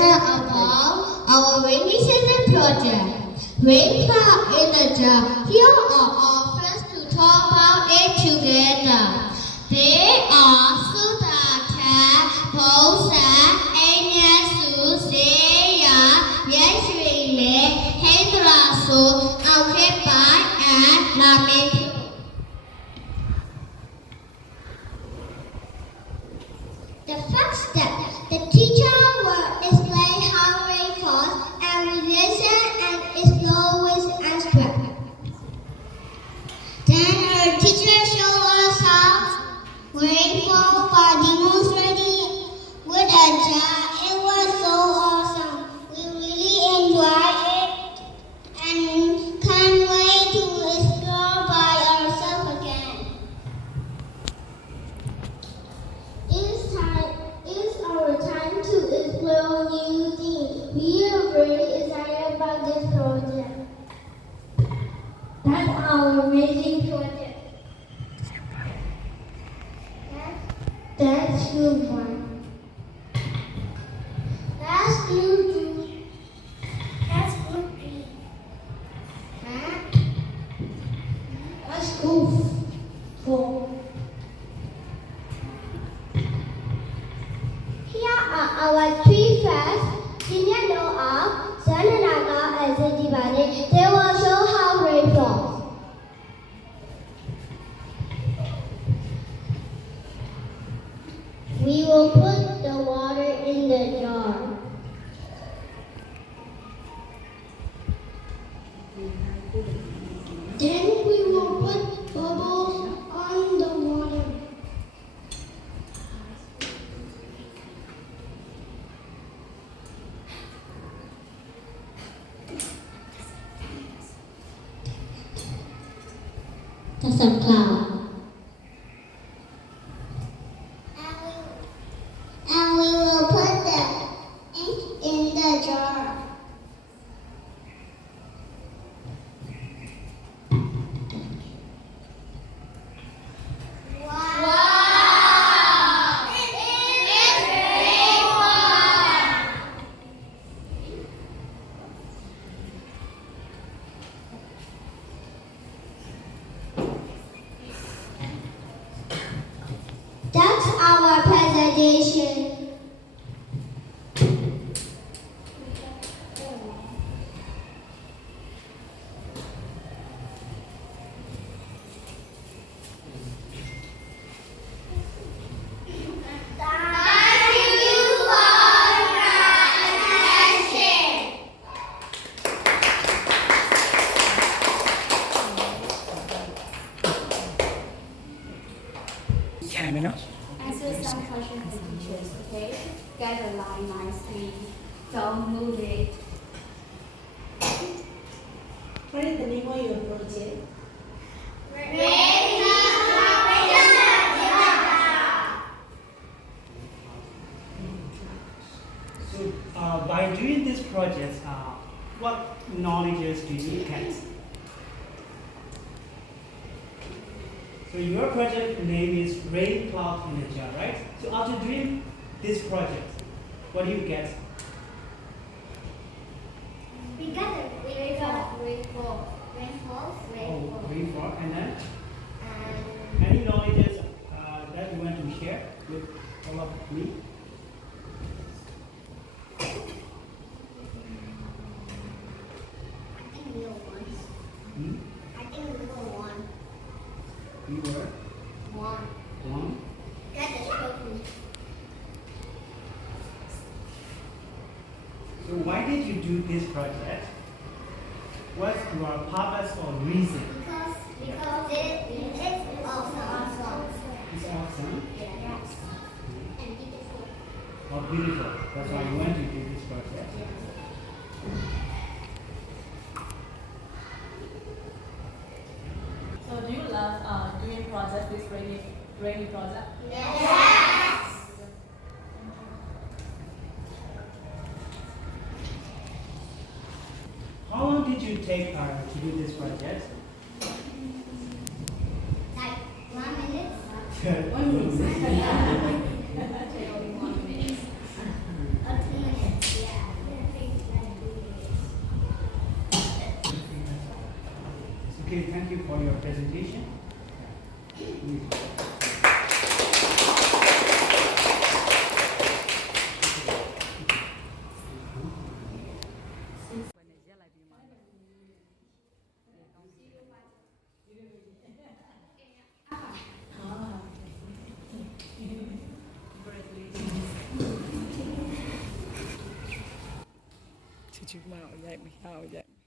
about our rainy season project. 𝐁𝐫𝐢𝐬𝐷𝐿. Here are our friends to talk about it together. They are 𝐁𝐿𝐴𝐁𝐲, The first step, the teacher will explain how rain falls and we listen and explore and strength. Then our teacher shows us how rain falls by demonstrating with a jar. It was so awesome. We really enjoyed it and can't wait to explore by ourselves again. It's our time to explore new things. We are very excited about this project. That's our amazing project. That's good one. That's good two. That's good three. That's good four. Here are our three friends, 𝐁𝐿𝐴𝐤𝐠𝐴, 𝐁𝐼𝐸 and 𝐁𝐵𝐆𝐆. They will show how rain falls. We will put the water in the jar. Then we will put bubbles on the water. That's a cloud. And we will put the ink in the jar. Wow! It is very fun! That's our presentation. Answer some questions for teachers, okay? Get a line nicely. Don't move it. What is the name of your project? So, by doing this project, what knowledges do you get? So your project name is Rain Cloud in a Jar, right? So after doing this project, what do you get? We got it. Rainfall. Oh, rainfall, and then And any knowledges that you want to share with all of me? I think we were one. Hmm? I think we were one. We were One. one. Got the trophy. So why did you do this project? What's your purpose or reason? Because it's awesome. It's awesome. Yes. And beautiful. Or beautiful. That's why you want to do this project. So do you love doing project, this rainy project? Yes. How long did you take to do this project? Like 1 minute. 1 minute. Or 2 minutes. Yeah. Okay, thank you for your presentation. 𝐁𝐿𝐢𝐥𝐝